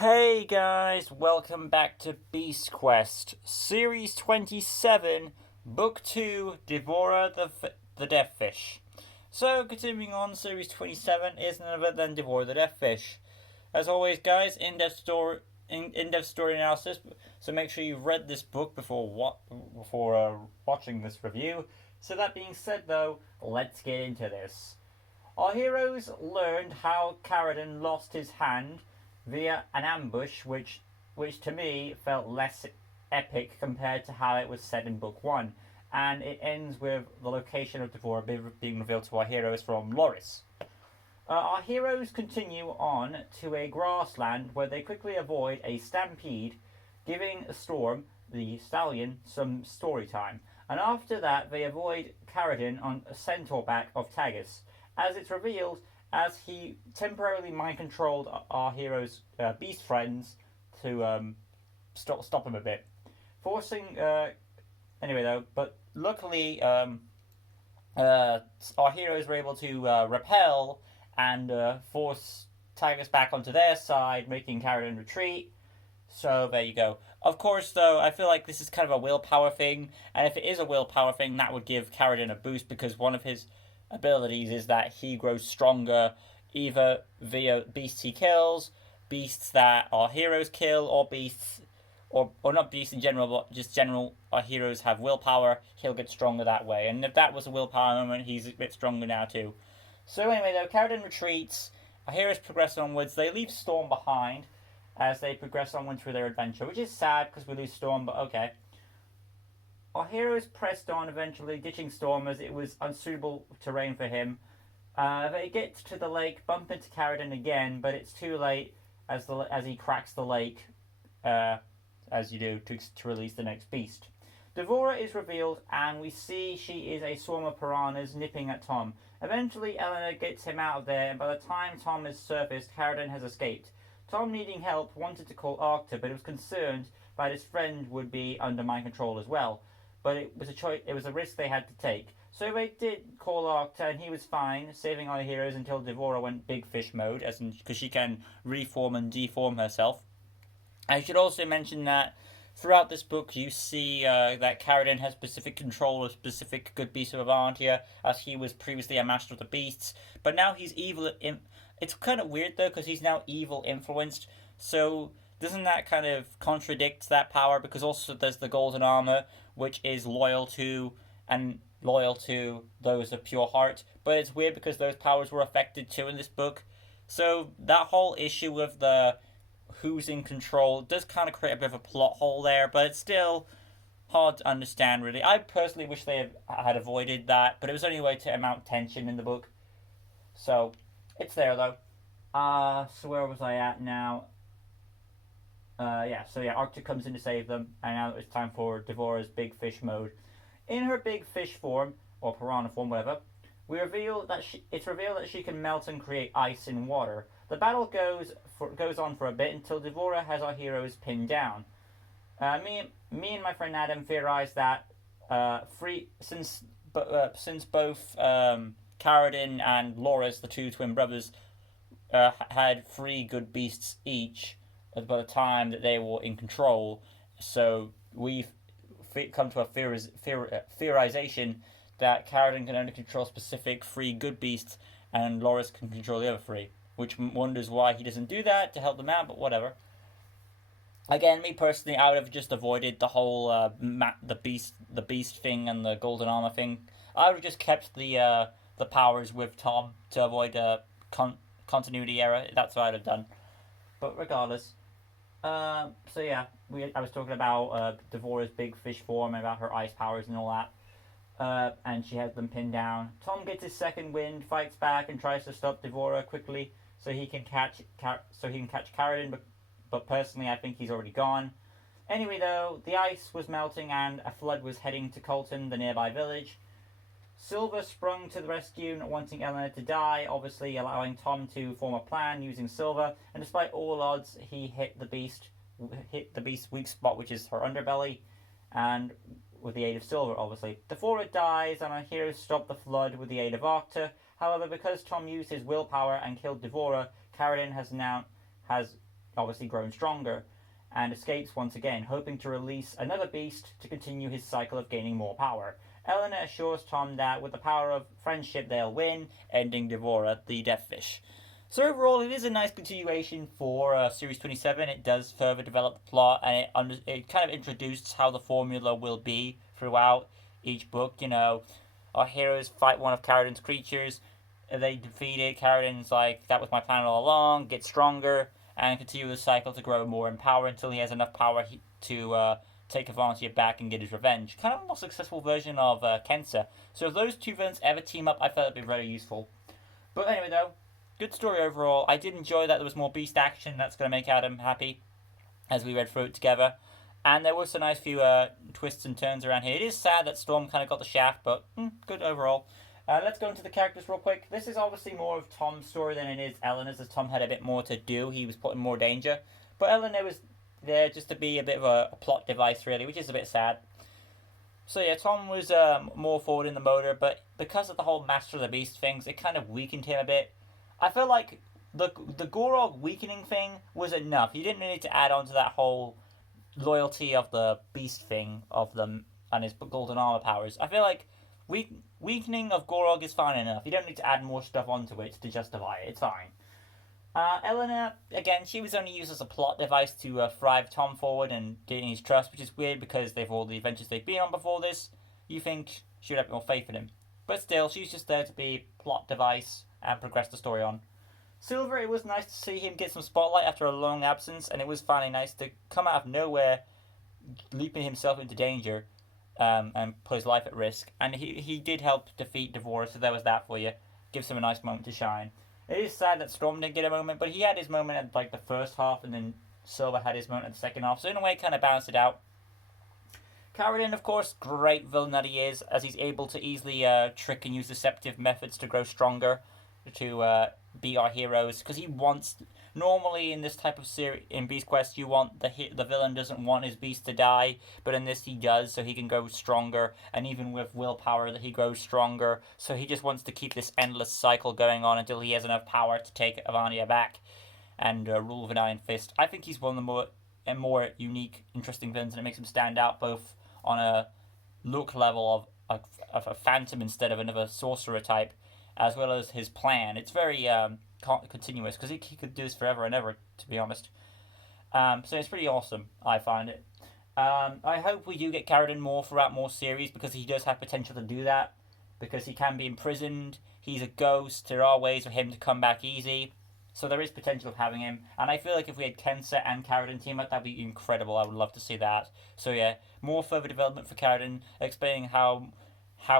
Hey guys, welcome back to Beast Quest, Series 27, Book 2, Devora the Death Fish. So, continuing on, Series 27 is none other than Devora the Death Fish. As always, guys, in-depth story analysis, so make sure you've read this book before watching this review. So that being said, though, let's get into this. Our heroes learned how Caradon lost his hand via an ambush, which to me felt less epic compared to how it was said in Book 1. And it ends with the location of Devora being revealed to our heroes from Loris. Our heroes continue on to a grassland where they quickly avoid a stampede, giving Storm, the stallion, some story time. And after that, they avoid Caradon on a centaur back of Tagus, as it's revealed as he temporarily mind controlled our hero's beast friends to stop him a bit, forcing. Anyway, though, but luckily, our heroes were able to repel and force Tagus back onto their side, making Caradon retreat. So there you go. Of course, though, I feel like this is kind of a willpower thing, and if it is a willpower thing, that would give Caradon a boost because one of his abilities is that he grows stronger either via beasts he kills, beasts that our heroes kill, or beasts, or not beasts in general, but just general our heroes have willpower, he'll get stronger that way. And if that was a willpower moment, he's a bit stronger now too. So anyway, though, Caradon retreats, our heroes progress onwards, they leave Storm behind as they progress onward through their adventure, which is sad because we lose Storm, but okay. Our heroes pressed on, eventually ditching Storm as it was unsuitable terrain for him. They get to the lake, bump into Caradon again, but it's too late as he cracks the lake, as you do, to release the next beast. Devora is revealed, and we see she is a swarm of piranhas nipping at Tom. Eventually, Eleanor gets him out of there, and by the time Tom has surfaced, Caradon has escaped. Tom, needing help, wanted to call Arcta, but was concerned that his friend would be under mind control as well. But it was a choice. It was a risk they had to take. So they did call Arcta, and he was fine, saving our heroes until Devora went big fish mode, because she can reform and deform herself. I should also mention that throughout this book, you see that Caradon has specific control of specific good beasts of Avantia, as he was previously a master of the beasts. But now he's evil. It's kind of weird though, because he's now evil influenced. So doesn't that kind of contradict that power? Because also there's the golden armor, which is loyal to those of pure heart. But it's weird because those powers were affected too in this book. So that whole issue with the who's in control does kind of create a bit of a plot hole there, but it's still hard to understand really. I personally wish they had avoided that, but it was only a way to amount tension in the book. So it's there though. So where was I at now? Arcta comes in to save them, and now it's time for Devora's big fish mode. In her big fish form, or piranha form, whatever, it's revealed that she can melt and create ice in water. The battle goes on for a bit until Devora has our heroes pinned down. Me and my friend Adam theorized that since both Caradon and Loris, the two twin brothers, had 3 good beasts each by the time that they were in control. So we've come to a theorization that Caradon can only control specific 3 good beasts, and Loris can control the other 3. Which wonders why he doesn't do that to help them out, but whatever. Again, me personally, I would have just avoided the whole the beast thing and the golden armor thing. I would have just kept the powers with Tom to avoid continuity error. That's what I'd have done. But regardless, I was talking about Devora's big fish form, about her ice powers and all that, and she has them pinned down. Tom gets his second wind, fights back, and tries to stop Devora quickly so he can catch Caradon. But personally, I think he's already gone. Anyway, though, the ice was melting and a flood was heading to Colton, the nearby village. Silver sprung to the rescue, wanting Eleanor to die, obviously allowing Tom to form a plan using Silver, and despite all odds, he hit the beast's weak spot, which is her underbelly, and with the aid of Silver, obviously. Devora dies, and our heroes stop the flood with the aid of Arcta. However, because Tom used his willpower and killed Devora, Caradon has obviously grown stronger, and escapes once again, hoping to release another beast to continue his cycle of gaining more power. Eleanor assures Tom that with the power of friendship they'll win, ending Devora, the Deathfish. So overall, it is a nice continuation for Series 27. It does further develop the plot, and it kind of introduces how the formula will be throughout each book. You know, our heroes fight one of Carradine's creatures, they defeat it, Carradine's like, that was my plan all along, gets stronger, and continue the cycle to grow more in power until he has enough power to take advantage of it back and get his revenge. Kind of a more successful version of Kensa. So if those two villains ever team up, I felt it'd be very useful. But anyway, though, good story overall. I did enjoy that there was more beast action. That's going to make Adam happy as we read through it together. And there was a nice few twists and turns around here. It is sad that Storm kind of got the shaft, but good overall. Let's go into the characters real quick. This is obviously more of Tom's story than it is Eleanor's, as Tom had a bit more to do. He was put in more danger. But Eleanor was there just to be a bit of a plot device, really, which is a bit sad. So yeah, Tom was more forward in the motor, but because of the whole Master of the Beast things, it kind of weakened him a bit. I feel like the Gorog weakening thing was enough. You didn't need to add on to that whole loyalty of the Beast thing of them and his golden armor powers. I feel like weakening of Gorog is fine enough. You don't need to add more stuff onto it to justify it. It's fine. Eleanor, again, she was only used as a plot device to thrive Tom forward and gain his trust, which is weird because they've all the adventures they've been on before this. You think she would have more faith in him. But still, she's just there to be a plot device and progress the story on. Silver, it was nice to see him get some spotlight after a long absence, and it was finally nice to come out of nowhere, leaping himself into danger, and put his life at risk. And he did help defeat Devora, so there was that for you. Gives him a nice moment to shine. It is sad that Storm didn't get a moment, but he had his moment at like the first half, and then Silver had his moment at the second half. So in a way, kind of balanced it out. Carradine, of course, great villain that he is, as he's able to easily trick and use deceptive methods to grow stronger, to beat our heroes. Because he wants, normally in this type of series, in Beast Quest, you want the villain doesn't want his beast to die, but in this he does, so he can grow stronger, and even with willpower that he grows stronger, so he just wants to keep this endless cycle going on until he has enough power to take Avandia back and rule with an iron fist. I think he's one of the more unique, interesting villains, and it makes him stand out both on a look level of a phantom instead of another sorcerer type, as well as his plan. It's very continuous, because he could do this forever and ever, to be honest. So it's pretty awesome, I find it. I hope we do get Carradine more throughout more series, because he does have potential to do that, because he can be imprisoned, he's a ghost, there are ways for him to come back easy, so there is potential of having him. And I feel like if we had Kensa and Carradine team up, that'd be incredible. I would love to see that. So yeah, more further development for Carradine, explaining how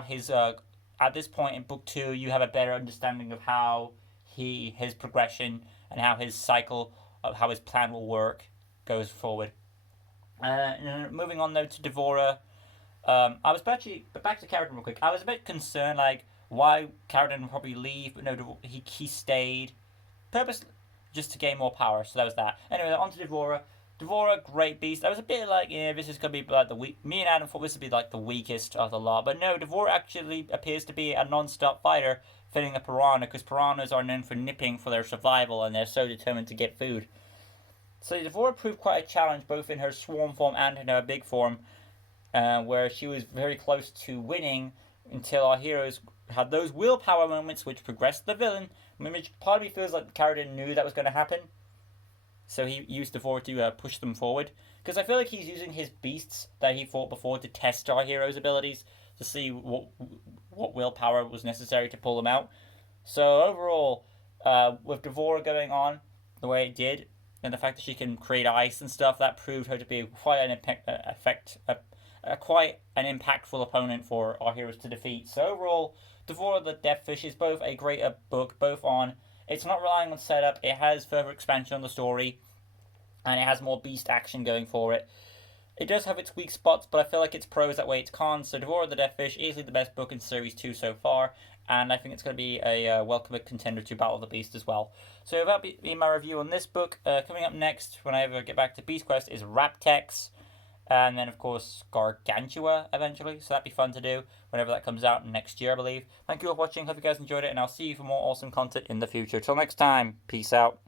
his at this point in book 2, you have a better understanding of how his progression and how his cycle of how his plan will work goes forward. Moving on though to Devora, I was back to Carradine real quick. I was a bit concerned, like, why Carradine would probably leave, but no, he stayed, purposely just to gain more power. So that was that. Anyway, on to Devora. Devora, great beast. I was a bit like, this is going to be like the weak. Me and Adam thought this would be like the weakest of the lot. But no, Devora actually appears to be a non-stop fighter, fitting a piranha, because piranhas are known for nipping for their survival, and they're so determined to get food. So Devora proved quite a challenge, both in her swarm form and in her big form, where she was very close to winning until our heroes had those willpower moments which progressed the villain, which part of me feels like Carradine knew that was going to happen. So he used Devora to push them forward. Because I feel like he's using his beasts that he fought before to test our heroes' abilities, to see what willpower was necessary to pull them out. So overall, with Devora going on the way it did, and the fact that she can create ice and stuff, that proved her to be quite an impactful opponent for our heroes to defeat. So overall, Devora the Deathfish is both a great book, both on, it's not relying on setup, it has further expansion on the story, and it has more beast action going for it. It does have its weak spots, but I feel like its pros outweigh its cons. So Devora the Deathfish, easily the best book in Series 2 so far, and I think it's going to be a welcome contender to Battle of the Beast as well. So that'll be my review on this book. Coming up next, when I ever get back to Beast Quest, is Raptex, and then of course Gargantua eventually, so that'd be fun to do whenever that comes out next year, I believe. Thank you all for watching, hope you guys enjoyed it, and I'll see you for more awesome content in the future. Till next time, peace out.